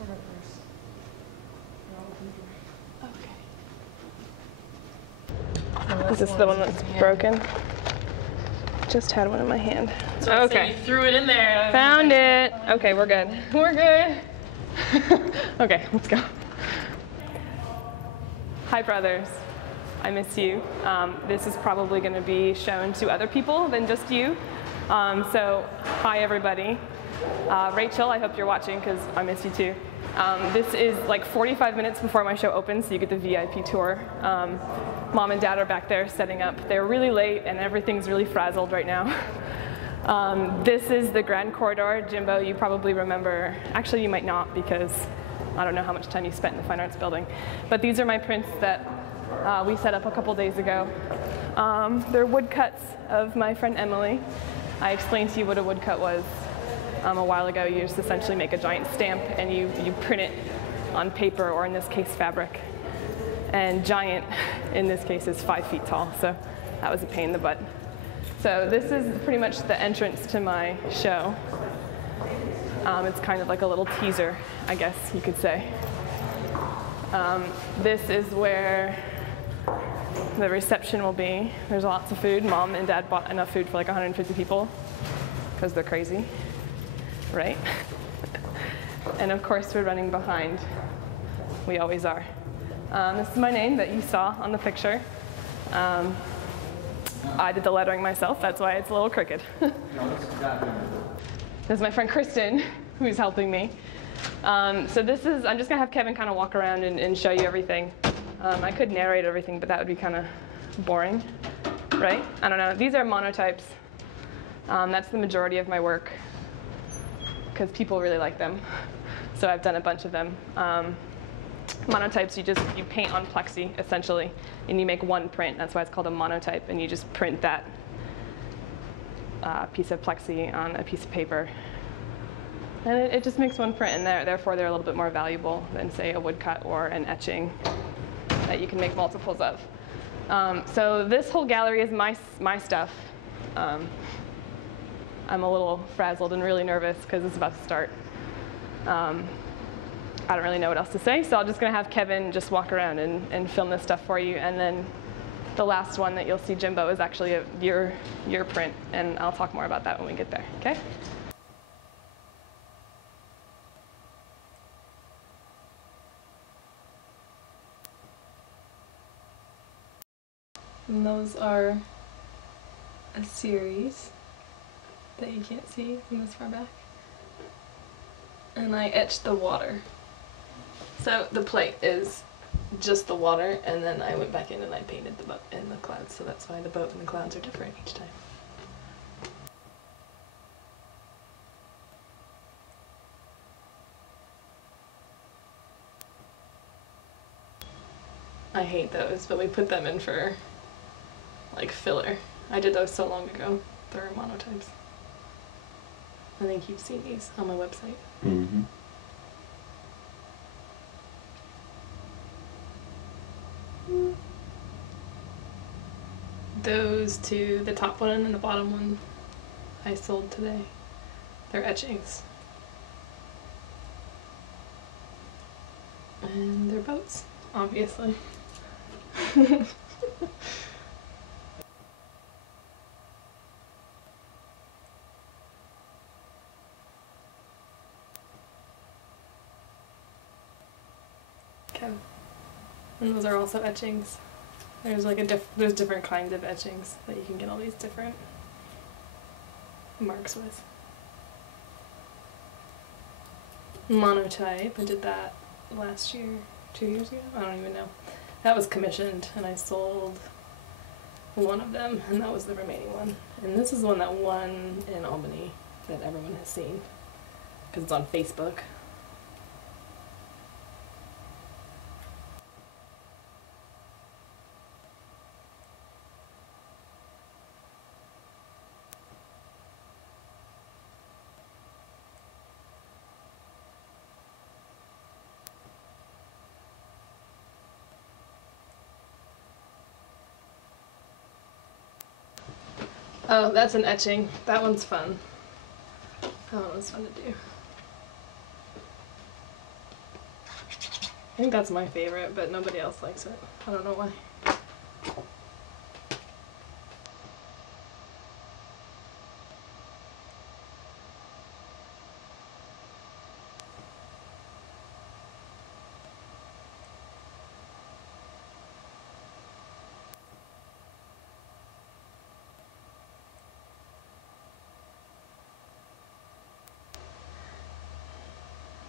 Okay. Is this the one that's broken? Just had one in my hand. So okay. You threw it in there. Found it. Okay, we're good. We're good. Okay, let's go. Hi, brothers. I miss you. This is probably going to be shown to other people than just you. So, hi, everybody. Rachel, I hope you're watching because I miss you too. This is like 45 minutes before my show opens, so you get the VIP tour. Mom and Dad are back there setting up. They're really late and everything's really frazzled right now. This is the Grand Corridor. Jimbo, you probably remember. Actually, you might not because I don't know how much time you spent in the Fine Arts Building. But these are my prints that we set up a couple days ago. They're woodcuts of my friend Emily. I explained to you what a woodcut was a while ago. You just essentially make a giant stamp and you print it on paper, or in this case, fabric. And giant, in this case, is 5 feet tall, so that was a pain in the butt. So this is pretty much the entrance to my show. It's kind of like a little teaser, I guess you could say. This is where the reception will be. There's lots of food. Mom and Dad bought enough food for like 150 people because they're crazy, right? And of course, we're running behind. We always are. This is my name that you saw on the picture. I did the lettering myself. That's why it's a little crooked. This is my friend Kristen, who's helping me. So this is, I'm just going to have Kevin kind of walk around and show you everything. I could narrate everything, but that would be kind of boring, right? I don't know. These are monotypes. That's the majority of my work because people really like them. So I've done a bunch of them. Monotypes, you paint on plexi, essentially, and you make one print. That's why it's called a monotype, and you just print that piece of plexi on a piece of paper. And it just makes one print, and therefore they're a little bit more valuable than, say, a woodcut or an etching that you can make multiples of. So this whole gallery is my stuff. I'm a little frazzled and really nervous because it's about to start. I don't really know what else to say, so I'm just going to have Kevin just walk around and film this stuff for you. And then the last one that you'll see, Jimbo, is actually your print, and I'll talk more about that when we get there, okay? And those are a series that you can't see from this far back. And I etched the water. So the plate is just the water, and then I went back in and I painted the boat and the clouds, so that's why the boat and the clouds are different each time. I hate those, but we put them in for like filler. I did those so long ago. They're monotypes. I think you've seen these on my website. Mm-hmm. Those two, the top one and the bottom one, I sold today. They're etchings. And they're boats, obviously. Okay. And those are also etchings. There's like there's different kinds of etchings that you can get all these different marks with. Monotype, I did that last year, 2 years ago? I don't even know. That was commissioned and I sold one of them, and that was the remaining one. And this is the one that won in Albany that everyone has seen because it's on Facebook. Oh, that's an etching. That one's fun. That one was fun to do. I think that's my favorite, but nobody else likes it. I don't know why.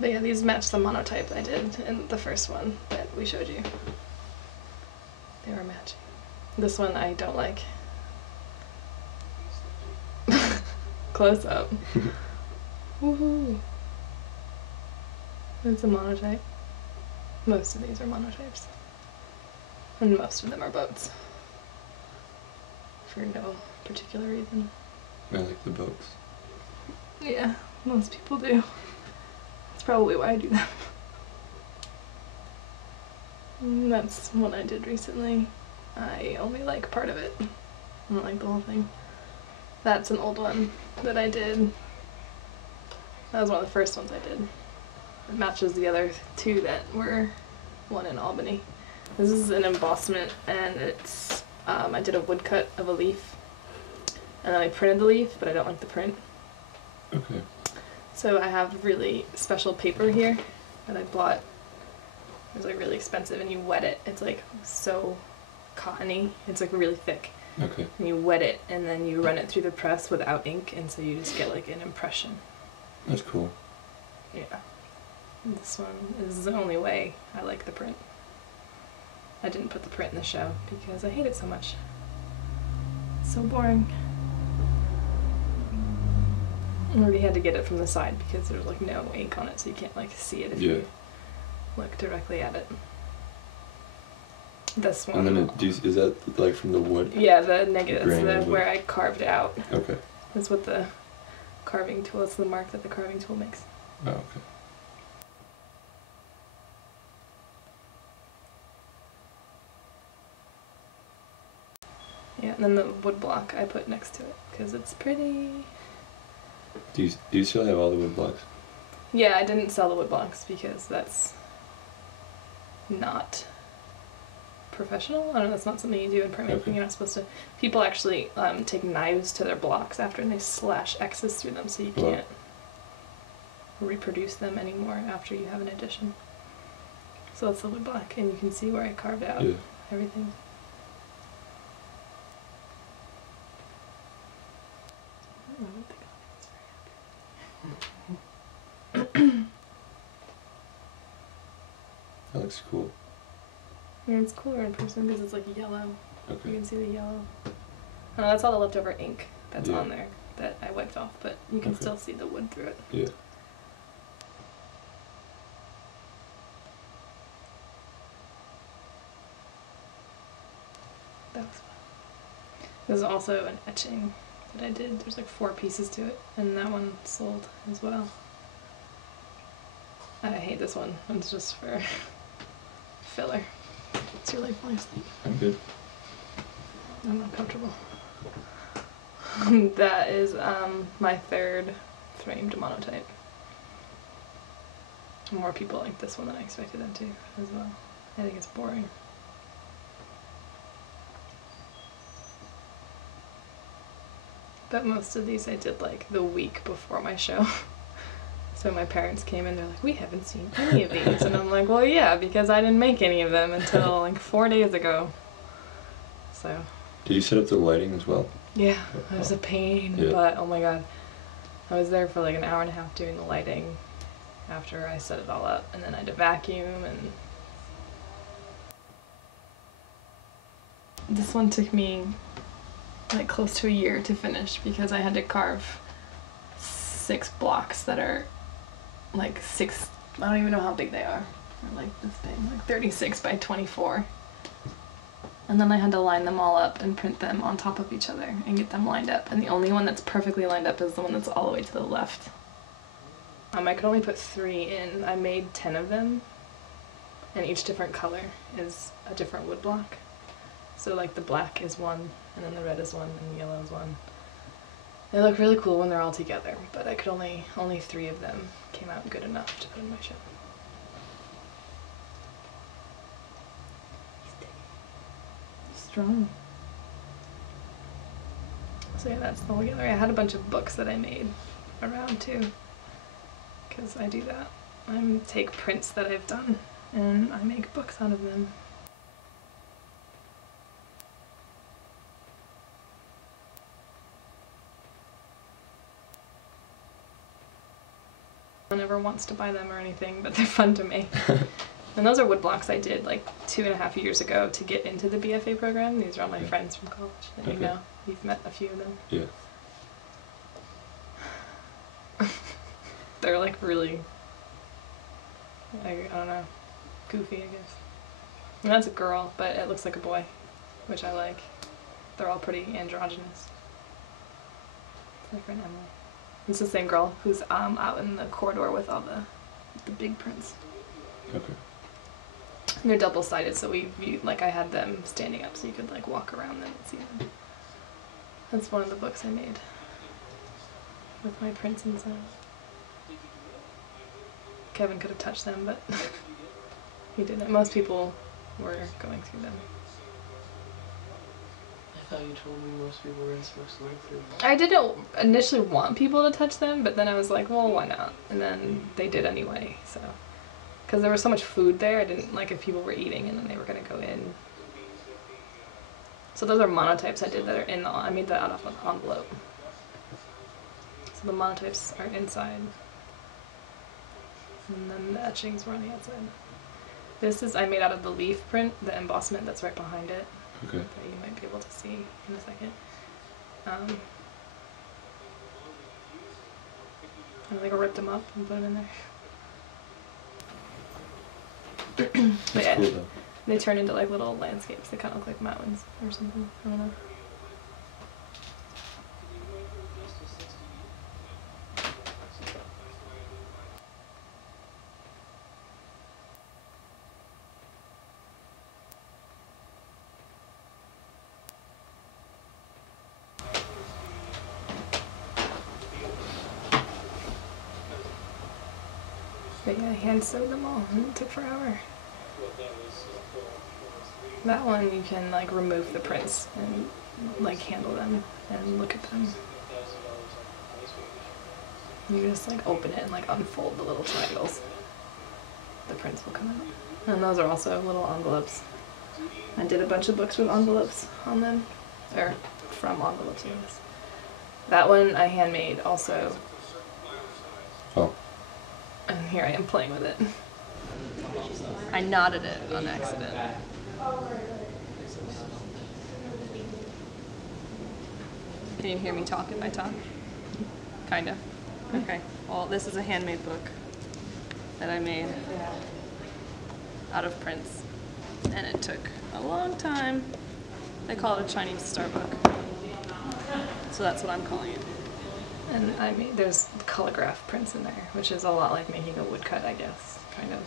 But yeah, these match the monotype I did in the first one that we showed you. They were matching. This one I don't like. Close up. Woohoo! It's a monotype. Most of these are monotypes. And most of them are boats. For no particular reason. I like the boats. Yeah, most people do. That's probably why I do them. And that's one I did recently. I only like part of it. I don't like the whole thing. That's an old one that I did. That was one of the first ones I did. It matches the other two that were one in Albany. This is an embossment, and it's I did a woodcut of a leaf, and then I printed the leaf, but I don't like the print. Okay. So I have really special paper here that I bought. It was like really expensive, and you wet it. It's like so cottony. It's like really thick. Okay. And you wet it, and then you run it through the press without ink, and so you just get like an impression. That's cool. Yeah. This one is the only way I like the print. I didn't put the print in the show because I hate it so much. It's so boring. I already had to get it from the side because there's like no ink on it, so you can't like see it if you look directly at it. This one. And then is that like from the wood? Yeah, the negative. That's where I carved it out. Okay. That's what the carving tool, it's the mark that the carving tool makes. Oh, okay. Yeah, and then the wood block I put next to it because it's pretty. Do you still have all the wood blocks? Yeah, I didn't sell the wood blocks because that's not professional. I don't know, that's not something you do in printmaking. Okay. You're not supposed to. People actually take knives to their blocks after and they slash X's through them so you can't reproduce them anymore after you have an edition. So that's the wood block, and you can see where I carved out everything. I don't think That looks cool. yeah, it's cooler in person because it's like yellow. Okay. You can see the yellow. I know that's all the leftover ink that's on there that I wiped off, but you can still see the wood through it. Yeah. That was fun. There's also an etching that I did. There's like 4 pieces to it, and that one sold as well. I hate this one. It's just for filler. It's your life falling asleep. I'm good. I'm uncomfortable. That is my 3rd framed monotype. More people like this one than I expected them to as well. I think it's boring. But most of these I did like the week before my show. So my parents came in, they're like, we haven't seen any of these. And I'm like, well, yeah, because I didn't make any of them until like 4 days ago. So. Did you set up the lighting as well? Yeah, it was a pain, but oh my god. I was there for like an hour and a half doing the lighting after I set it all up, and then I had to vacuum, and this one took me like close to a year to finish because I had to carve 6 blocks that are like 6, I don't even know how big they are. They're like this big, like 36 by 24. And then I had to line them all up and print them on top of each other and get them lined up. And the only one that's perfectly lined up is the one that's all the way to the left. I could only put 3 in. I made 10 of them, and each different color is a different wood block. So like the black is one, and then the red is one, and the yellow is one. They look really cool when they're all together, but I could only 3 of them came out good enough to put in my show. strong. So yeah, that's the whole gallery. I had a bunch of books that I made around too, because I do that. I take prints that I've done and I make books out of them. No one ever wants to buy them or anything, but they're fun to make. And those are wood blocks I did like 2.5 years ago to get into the BFA program. These are all my friends from college that you know. You've met a few of them. Yeah. They're like really, I don't know, goofy, I guess. And that's a girl, but it looks like a boy, which I like. They're all pretty androgynous. It's my friend Emily. It's the same girl who's out in the corridor with all the big prints. Okay. And they're double-sided, so like I had them standing up so you could like walk around them and see them. That's one of the books I made with my prints inside. Kevin could have touched them, but he didn't. Most people were going through them. I thought you told me most people weren't supposed to look through them. I didn't initially want people to touch them, but then I was like, well, why not? And then they did anyway, so. Because there was so much food there, I didn't like if people were eating and then they were going to go in. So those are monotypes I did that are in the, I made that out of an envelope. So the monotypes are inside. And then the etchings were on the outside. This is, I made out of the leaf print, the embossment that's right behind it. Okay. That you might be able to see in a second. I like ripped them up and put them in there. That's yeah, cool though. they turn into like little landscapes. They kind of look like mountains or something. I don't know. But yeah, I hand sewed them all and it took forever. That one you can like remove the prints and like handle them and look at them. You just like open it and like unfold the little triangles. The prints will come out. And those are also little envelopes. I did a bunch of books with envelopes on them. Or from envelopes, I guess. That one I handmade also. Oh. And here I am playing with it. I knotted it on accident. Can you hear me talk if I talk? Kinda. Okay. Well, this is a handmade book that I made out of prints. And it took a long time. They call it a Chinese star book. So that's what I'm calling it. And I mean, there's colorgraph prints in there, which is a lot like making a woodcut, I guess, kind of.